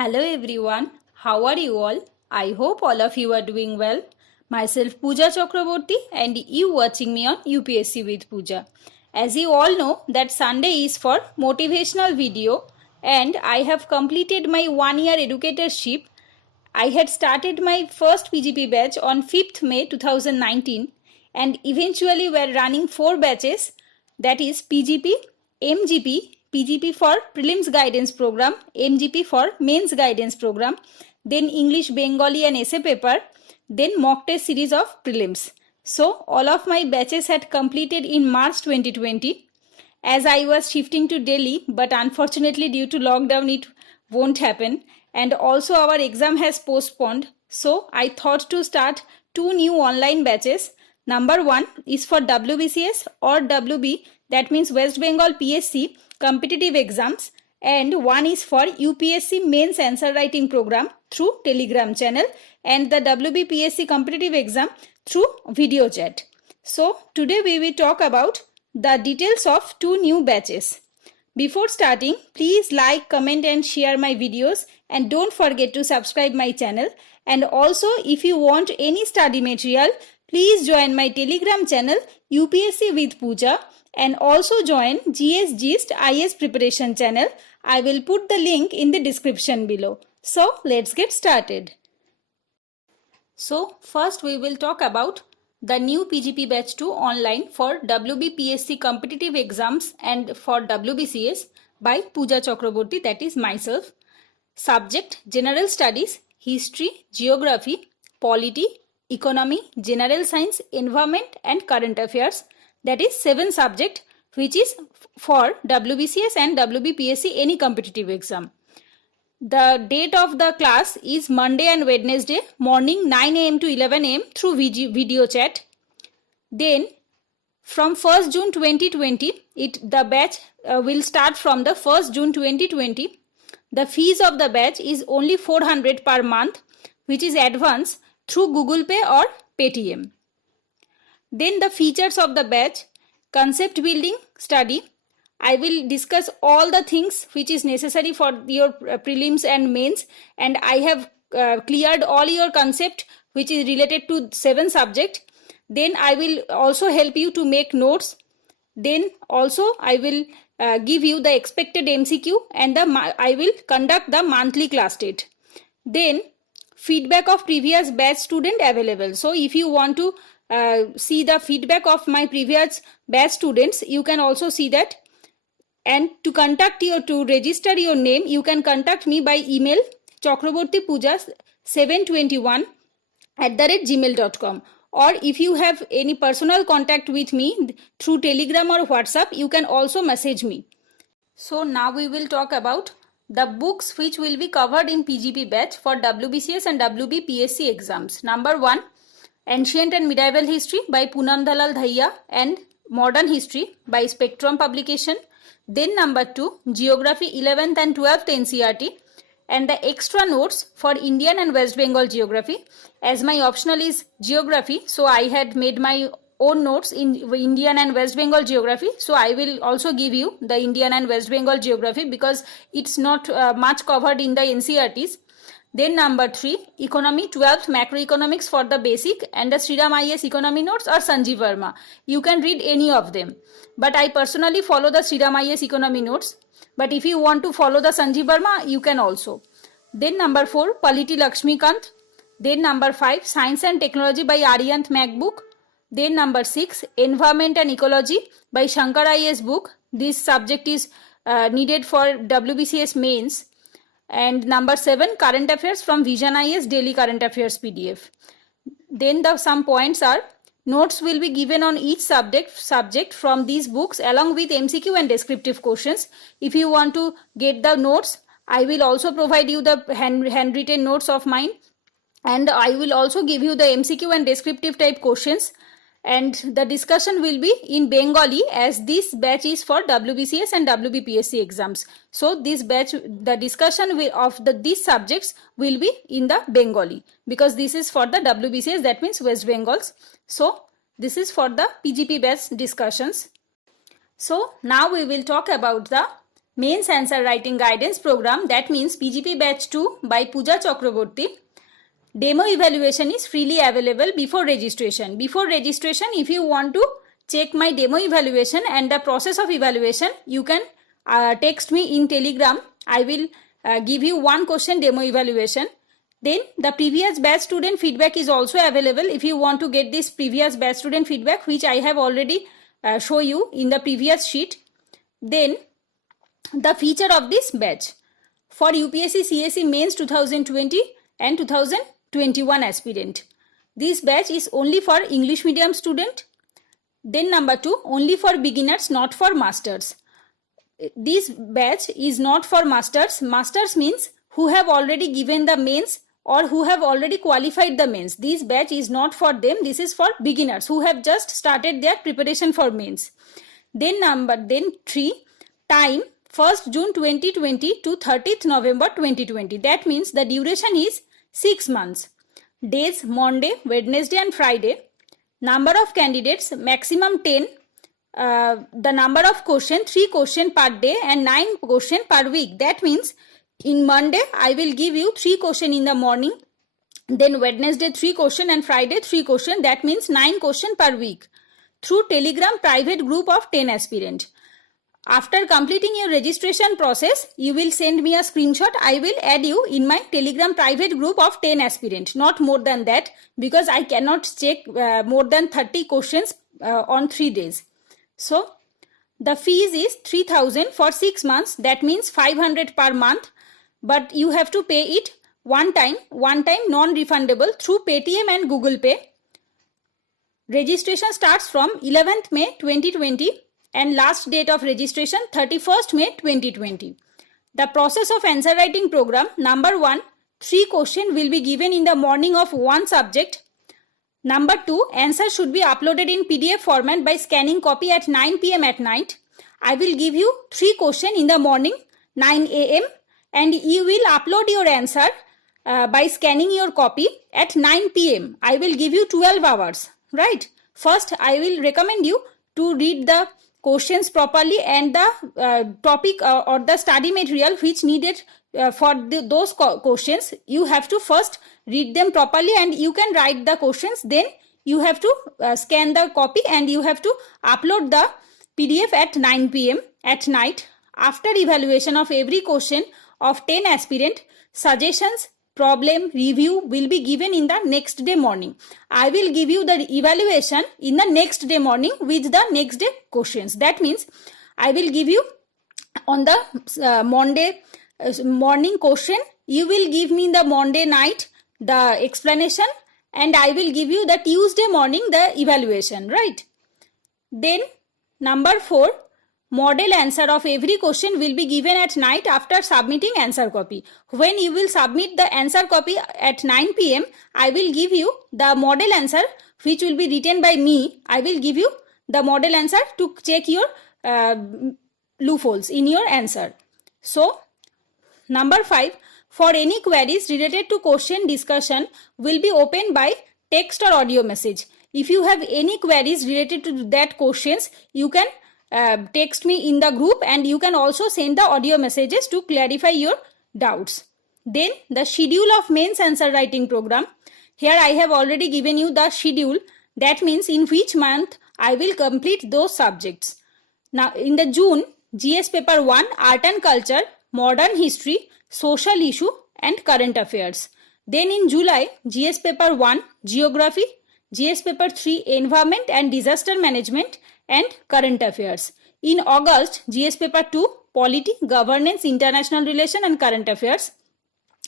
Hello everyone, how are you all? I hope all of you are doing well. Myself Pooja Chakraborty and you watching me on UPSC with Pooja. As you all know that Sunday is for motivational video and I have completed my 1 year educatorship. I had started my first PGP batch on 5th May 2019 and eventually were running 4 batches, that is PGP, MGP, PGP for Prelims Guidance Program, MGP for Mains Guidance Program, then English, Bengali and essay paper, then mock test series of prelims. So all of my batches had completed in March 2020 as I was shifting to Delhi, but unfortunately due to lockdown it won't happen, and also our exam has postponed. So I thought to start 2 new online batches. Number 1 is for WBCS or WB, that means West Bengal PSC competitive exams, and one is for UPSC mains answer writing program through Telegram channel and the WB PSC competitive exam through video chat. So today we will talk about the details of 2 new batches. Before starting, please like, comment and share my videos and don't forget to subscribe my channel. And also if you want any study material, please join my Telegram channel UPSC with Pooja and also join GS Gist IS preparation channel. I will put the link in the description below. So let's get started. So first we will talk about the new PGP batch 2 online for WBPSC competitive exams and for WBCS by Pooja Chakraborty, that is myself. Subject: General Studies, History, Geography, Polity, Economy, General Science, Environment and Current Affairs, that is 7 subject which is for WBCS and WBPSC any competitive exam. The date of the class is Monday and Wednesday morning 9 am to 11 am through video chat. Then from 1st June 2020, the batch will start from the 1st June 2020. The fees of the batch is only 400 per month, which is advance through Google Pay or Paytm. Then the features of the batch: concept building study. I will discuss all the things which is necessary for your prelims and mains, and I have cleared all your concept which is related to 7 subject. Then I will also help you to make notes. Then also I will give you the expected MCQ and I will conduct the monthly class date. Then feedback of previous batch student available. So if you want to see the feedback of my previous batch students, you can also see that. And to register your name, you can contact me by email chakrabortypooja721@gmail.com, or if you have any personal contact with me through Telegram or WhatsApp, you can also message me. So now we will talk about the books which will be covered in PGP batch for WBCS and WBPSC exams. Number 1, Ancient and Medieval History by Poonam Dalal Dhaiya and Modern History by Spectrum Publication. Then number 2, Geography 11th and 12th NCERT and the extra notes for Indian and West Bengal Geography. As my optional is Geography, so I had made my own notes in Indian and West Bengal Geography. So I will also give you the Indian and West Bengal Geography because it's not much covered in the NCERTs. Then number 3, Economy 12th Macroeconomics for the basic and the Sriram IS Economy notes or Sanjeev Verma. You can read any of them. But I personally follow the Sriram IS Economy notes. But if you want to follow the Sanjeev Verma, you can also. Then number 4, Polity Lakshmikant. Then number 5, Science and Technology by Aryanth MacBook. Then number 6, Environment and Ecology by Shankar IS book. This subject is needed for WBCS mains. And number 7, Current Affairs from Vision IS Daily Current Affairs PDF. Then some points are: notes will be given on each subject from these books along with MCQ and descriptive questions. If you want to get the notes, I will also provide you the handwritten notes of mine, and I will also give you the MCQ and descriptive type questions. And the discussion will be in Bengali as this batch is for WBCS and WBPSC exams. So this batch, the discussion of these subjects will be in the Bengali because this is for the WBCS, that means West Bengals. So this is for the PGP batch discussions. So now we will talk about the Mains Answer Writing Guidance Program, that means PGP Batch 2 by Pooja Chakraborty. Demo evaluation is freely available before registration. Before registration, if you want to check my demo evaluation and the process of evaluation, you can text me in Telegram. I will give you one question demo evaluation. Then the previous batch student feedback is also available if you want to get this previous batch student feedback, which I have already show you in the previous sheet. Then the feature of this batch for UPSC CSE Mains 2020 and 2021 aspirant. This batch is only for English medium student. Then number 2, only for beginners, not for masters. This batch is not for masters. Masters means who have already given the mains or who have already qualified the mains. This batch is not for them. This is for beginners who have just started their preparation for mains. Then 3, time 1st June 2020 to 30th November 2020. That means the duration is 6 months. Days Monday, Wednesday and Friday. Number of candidates maximum 10. The number of question 3 question per day and 9 question per week. That means in Monday I will give you 3 question in the morning, then Wednesday 3 question and Friday 3 question. That means 9 question per week through Telegram private group of 10 aspirant. After completing your registration process, you will send me a screenshot. I will add you in my Telegram private group of 10 aspirant, not more than that, because I cannot check more than 30 questions on 3 days. So the fees is 3,000 for 6 months. That means 500 per month, but you have to pay it one time non-refundable through Paytm and Google Pay. Registration starts from 11th May 2020 and last date of registration 31st May 2020. The process of answer writing program, number 1, 3 questions will be given in the morning of one subject. Number 2, answer should be uploaded in PDF format by scanning copy at 9 PM at night. I will give you 3 questions in the morning 9 AM and you will upload your answer by scanning your copy at 9 PM. I will give you 12 hours, right? First, I will recommend you to read the questions properly and the topic or the study material which needed for those questions. You have to first read them properly and you can write the questions. Then you have to scan the copy and you have to upload the PDF at 9 PM at night. After evaluation of every question of 10 aspirant, suggestions, problem, review will be given in the next day morning. I will give you the evaluation in the next day morning with the next day questions. That means I will give you on the Monday morning question. You will give me the Monday night the explanation and I will give you the Tuesday morning the evaluation, right? Then number 4, model answer of every question will be given at night after submitting answer copy. When you will submit the answer copy at 9 PM, I will give you the model answer which will be written by me. I will give you the model answer to check your loopholes in your answer. So, number 5, for any queries related to question discussion will be opened by text or audio message. If you have any queries related to that questions, you can text me in the group and you can also send the audio messages to clarify your doubts. Then the schedule of mains answer writing program. Here I have already given you the schedule. That means in which month I will complete those subjects. Now in the June, GS paper 1, art and culture, modern history, social issue and current affairs. Then in July, GS paper 1, geography, GS paper 3, environment and disaster management and current affairs. In August, GS paper 2, polity, governance, international relation and current affairs.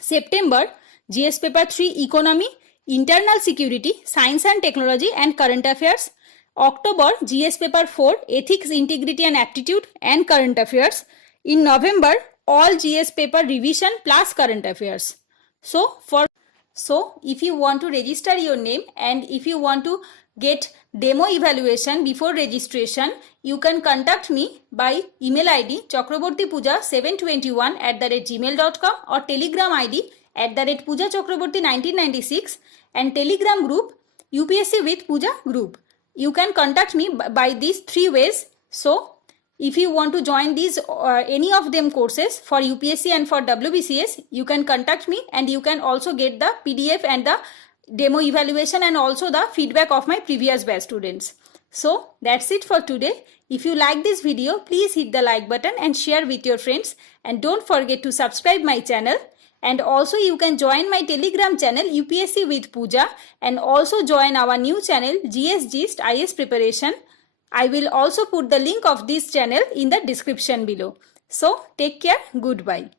September, GS paper 3, economy, internal security, science and technology and current affairs. October, GS paper 4, ethics, integrity and aptitude and current affairs. In November, all GS paper revision plus current affairs. So if you want to register your name and if you want to get demo evaluation before registration, you can contact me by email ID chakrabortypooja721@gmail.com or telegram ID @poojachakraborty1996 and telegram group UPSC with Pooja group. You can contact me by these 3 ways. So if you want to join these any of them courses for UPSC and for WBCS, you can contact me, and you can also get the PDF and the demo evaluation and also the feedback of my previous batch students. So that's it for today. If you like this video, please hit the like button and share with your friends, and don't forget to subscribe my channel. And also you can join my Telegram channel UPSC with Pooja, and also join our new channel GS Gist IS Preparation. I will also put the link of this channel in the description below. So take care. Goodbye.